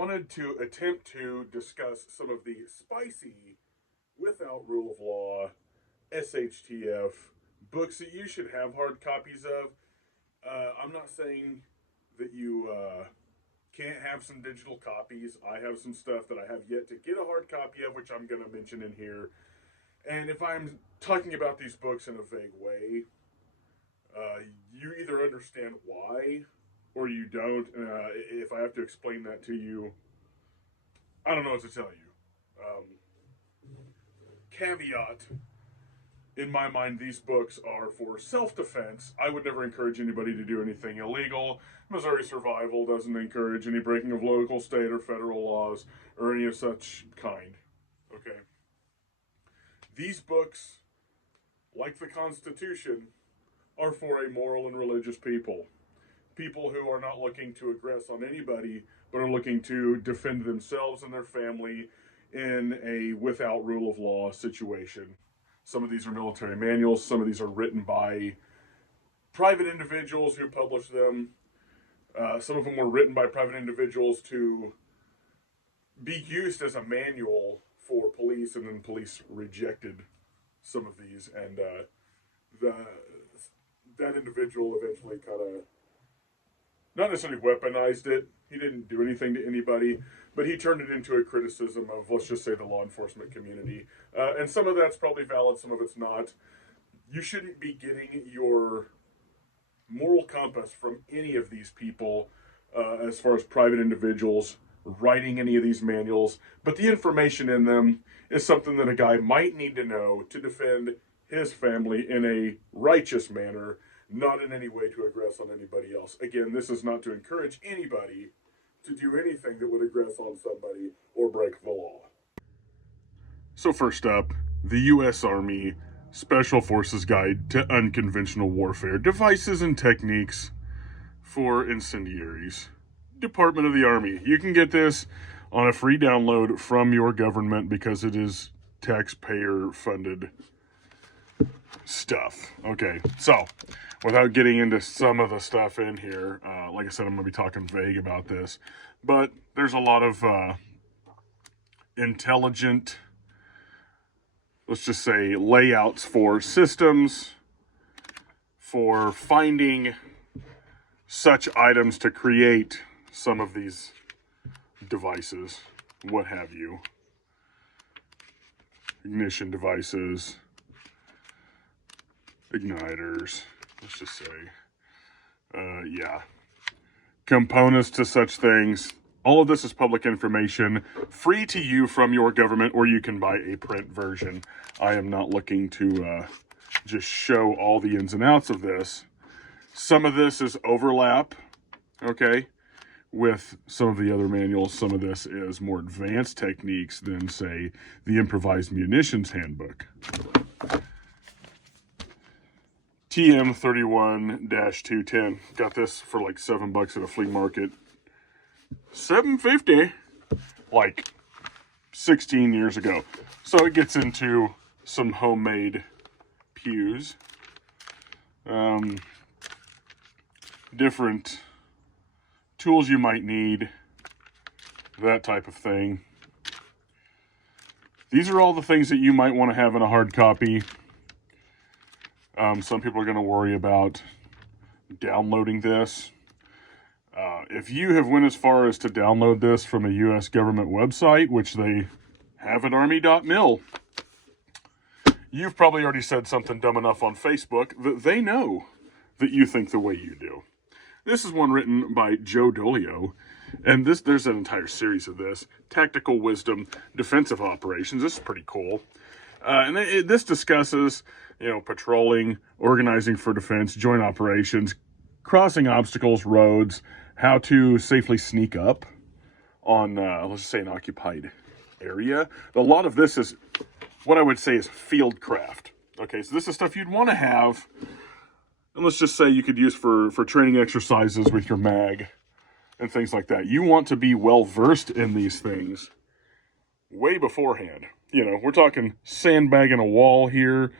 wanted to attempt to discuss some of the spicy, without rule of law, SHTF books that you should have hard copies of. I'm not saying that you can't have some digital copies. I have some stuff that I have yet to get a hard copy of, which I'm going to mention in here. And if I'm talking about these books in a vague way, you either understand why or you don't. If I have to explain that to you, I don't know what to tell you. Caveat, in my mind, these books are for self-defense. I would never encourage anybody to do anything illegal. Missouri Survival doesn't encourage any breaking of local, state, or federal laws, or any of such kind. Okay? These books, like the Constitution, are for a moral and religious people. People who are not looking to aggress on anybody, but are looking to defend themselves and their family in a without rule of law situation. Some of these are military manuals. Some of these are written by private individuals who publish them. Some of them were written by private individuals to be used as a manual for police, and then police rejected some of these, and that individual eventually kind of, not necessarily weaponized it. He didn't do anything to anybody, but he turned it into a criticism of, let's just say, the law enforcement community. And some of that's probably valid, some of it's not. You shouldn't be getting your moral compass from any of these people as far as private individuals writing any of these manuals, but the information in them is something that a guy might need to know to defend his family in a righteous manner, not in any way to aggress on anybody else. Again, this is not to encourage anybody to do anything that would aggress on somebody or break the law. So first up, the U.S. Army Special Forces Guide to Unconventional Warfare, Devices and Techniques for Incendiaries. Department of the Army. You can get this on a free download from your government because it is taxpayer-funded stuff. Okay, so without getting into some of the stuff in here, like I said, I'm going to be talking vague about this, but there's a lot of intelligent, let's just say, layouts for systems, for finding such items to create some of these devices, what have you. Ignition devices, igniters, let's just say, yeah, components to such things. All of this is public information, free to you from your government, or you can buy a print version. I am not looking to just show all the ins and outs of this. Some of this is overlap, okay, with some of the other manuals. Some of this is more advanced techniques than, say, the Improvised Munitions Handbook. TM31-210. Got this for like $7 at a flea market. $7.50, like 16 years ago. So it gets into some homemade pews. Different tools you might need, that type of thing. These are all the things that you might want to have in a hard copy. Some people are going to worry about downloading this. If you have went as far as to download this from a U.S. government website, which they have at army.mil, you've probably already said something dumb enough on Facebook that they know that you think the way you do. This is one written by Joe Dolio, and there's an entire series of this. Tactical Wisdom, Defensive Operations. This is pretty cool. And this discusses, patrolling, organizing for defense, joint operations, crossing obstacles, roads, how to safely sneak up on, let's just say, an occupied area. A lot of this is what I would say is field craft. Okay, so this is stuff you'd want to have, and let's just say you could use for training exercises with your mag and things like that. You want to be well-versed in these things way beforehand. We're talking sandbagging a wall here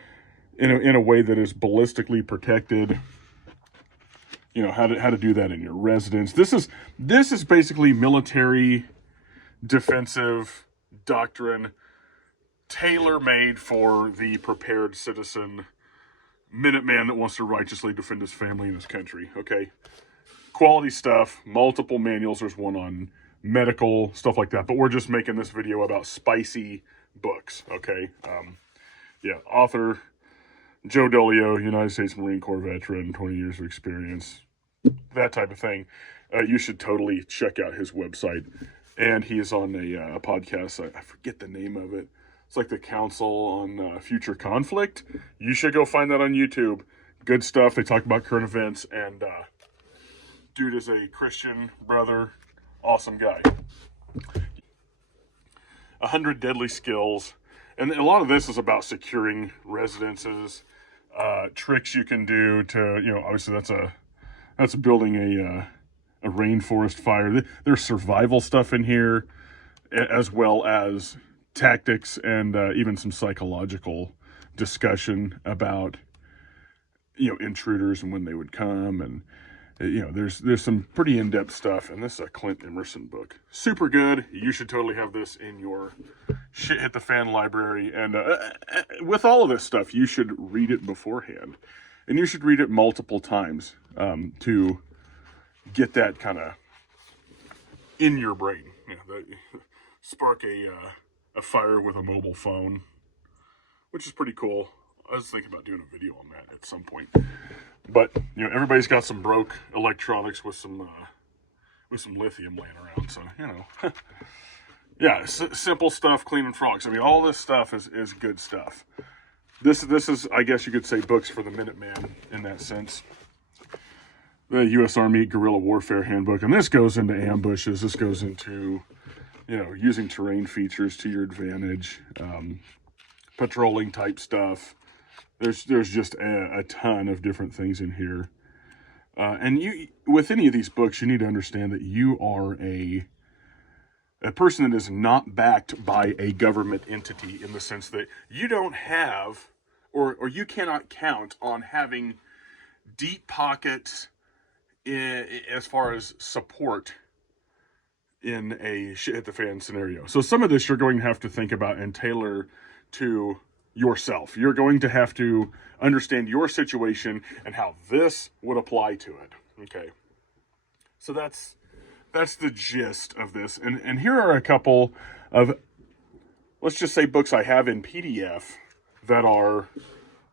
in a way that is ballistically protected. How to do that in your residence. This is basically military defensive doctrine, tailor-made for the prepared citizen Minuteman that wants to righteously defend his family and his country. Okay, quality stuff, multiple manuals. There's one on medical, stuff like that. But we're just making this video about spicy books, okay? Yeah, author Joe Dolio, United States Marine Corps veteran, 20 years of experience, that type of thing. You should totally check out his website. And he is on a podcast. I forget the name of it. It's like the Council on Future Conflict. You should go find that on YouTube. Good stuff. They talk about current events. And dude is a Christian brother. Awesome guy. 100 Deadly Skills. And a lot of this is about securing residences. Tricks you can do to, obviously that's building a rainforest fire. There's survival stuff in here, as well as tactics and even some psychological discussion about, intruders and when they would come. And, there's some pretty in-depth stuff. And this is a Clint Emerson book. Super good. You should totally have this in your shit hit the fan library. And with all of this stuff, you should read it beforehand. And you should read it multiple times to get that kind of in your brain. Spark a fire with a mobile phone, which is pretty cool. I was thinking about doing a video on that at some point. But, everybody's got some broke electronics with some lithium laying around. So, yeah, simple stuff, cleaning frogs. I mean, all this stuff is good stuff. This is, I guess you could say, books for the Minuteman in that sense. The U.S. Army Guerrilla Warfare Handbook. And this goes into ambushes. This goes into, using terrain features to your advantage. Patrolling type stuff. There's just a ton of different things in here. And with any of these books, you need to understand that you are a person that is not backed by a government entity, in the sense that you don't have, or you cannot count on having deep pockets as far as support in a shit hit the fan scenario. So some of this you're going to have to think about and tailor to yourself. You're going to have to understand your situation and how this would apply to it. Okay. So that's the gist of this. And here are a couple of, let's just say, books I have in PDF that are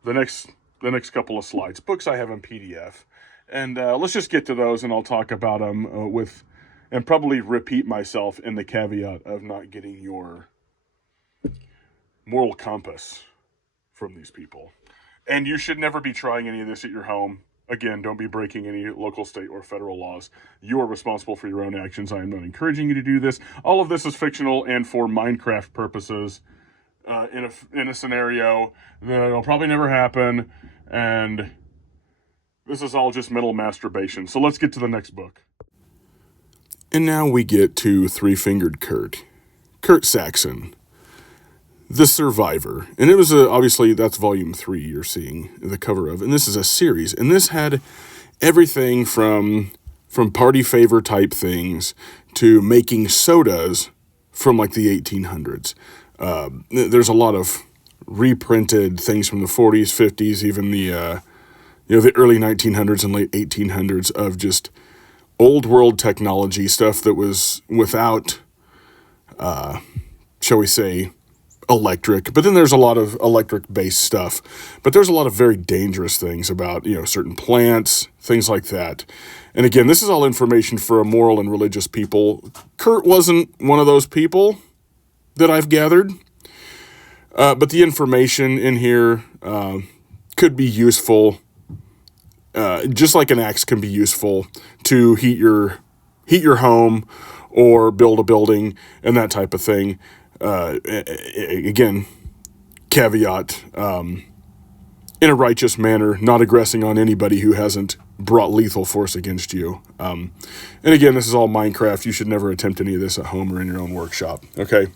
the next couple of slides. Books I have in PDF. And let's just get to those, and I'll talk about them and probably repeat myself in the caveat of not getting your moral compass from these people. And you should never be trying any of this at your home. Again, don't be breaking any local, state, or federal laws. You are responsible for your own actions. I am not encouraging you to do this. All of this is fictional and for Minecraft purposes, in a scenario that'll probably never happen. And this is all just mental masturbation. So let's get to the next book. And now we get to Three-Fingered Kurt Saxon. The Survivor. And it was obviously, that's volume 3 you're seeing the cover of. And this is a series. And this had everything from party favor type things to making sodas from like the 1800s. There's a lot of reprinted things from the 40s, 50s, even the early 1900s and late 1800s of just old world technology stuff that was without, shall we say, electric. But then there's a lot of electric-based stuff. But there's a lot of very dangerous things about, certain plants, things like that. And again, this is all information for a moral and religious people. Kurt wasn't one of those people that I've gathered. But the information in here could be useful, just like an axe can be useful to heat your home or build a building and that type of thing. Again, caveat, in a righteous manner, not aggressing on anybody who hasn't brought lethal force against you. And again, this is all Minecraft. You should never attempt any of this at home or in your own workshop. Okay.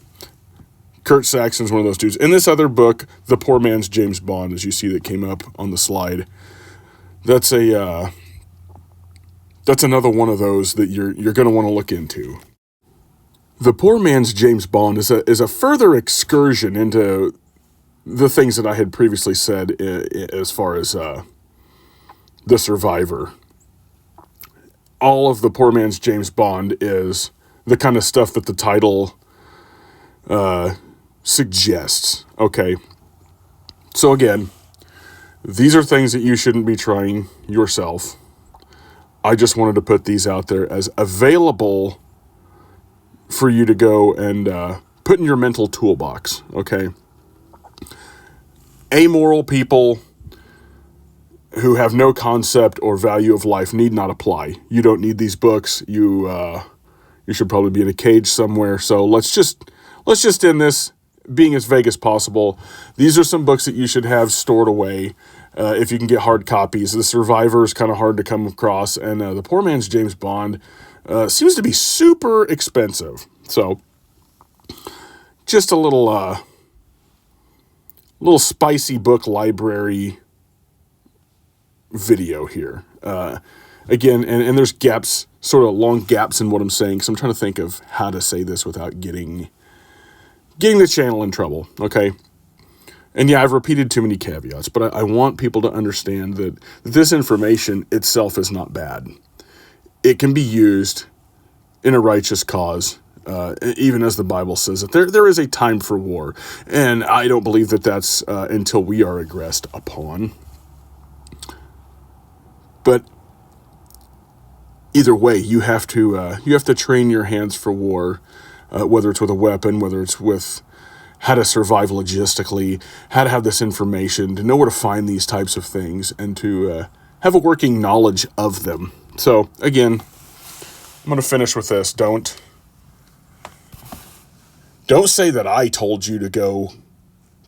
Kurt Saxon's one of those dudes. In this other book, The Poor Man's James Bond, as you see that came up on the slide, that's another one of those that you're going to want to look into. The Poor Man's James Bond is a further excursion into the things that I had previously said as far as The Survivor. All of The Poor Man's James Bond is the kind of stuff that the title suggests. Okay. So again, these are things that you shouldn't be trying yourself. I just wanted to put these out there as available for you to go and put in your mental toolbox, okay? Amoral people who have no concept or value of life need not apply. You don't need these books. You should probably be in a cage somewhere. So let's just end this being as vague as possible. These are some books that you should have stored away if you can get hard copies. The Survivor is kind of hard to come across, and The Poor Man's James Bond seems to be super expensive. So just a little spicy book library video here. Again, and there's gaps, sort of long gaps in what I'm saying, because I'm trying to think of how to say this without getting the channel in trouble, okay? And yeah, I've repeated too many caveats, but I want people to understand that this information itself is not bad. It can be used in a righteous cause, even as the Bible says that there is a time for war, and I don't believe that that's until we are aggressed upon. But either way, you have to train your hands for war, whether it's with a weapon, whether it's with how to survive logistically, how to have this information, to know where to find these types of things, and to have a working knowledge of them. So again, I'm going to finish with this. Don't say that I told you to go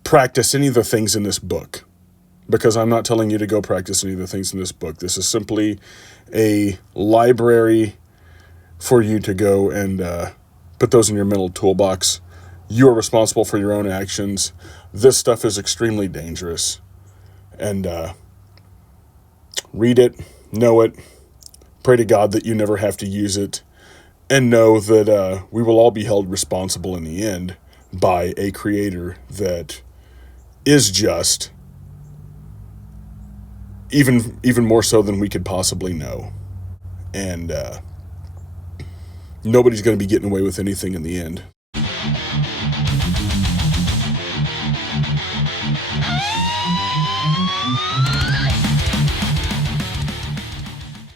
practice any of the things in this book, because I'm not telling you to go practice any of the things in this book. This is simply a library for you to go and put those in your mental toolbox. You are responsible for your own actions. This stuff is extremely dangerous. And read it, know it, pray to God that you never have to use it, and know that we will all be held responsible in the end by a creator that is just, even more so than we could possibly know. And nobody's going to be getting away with anything in the end.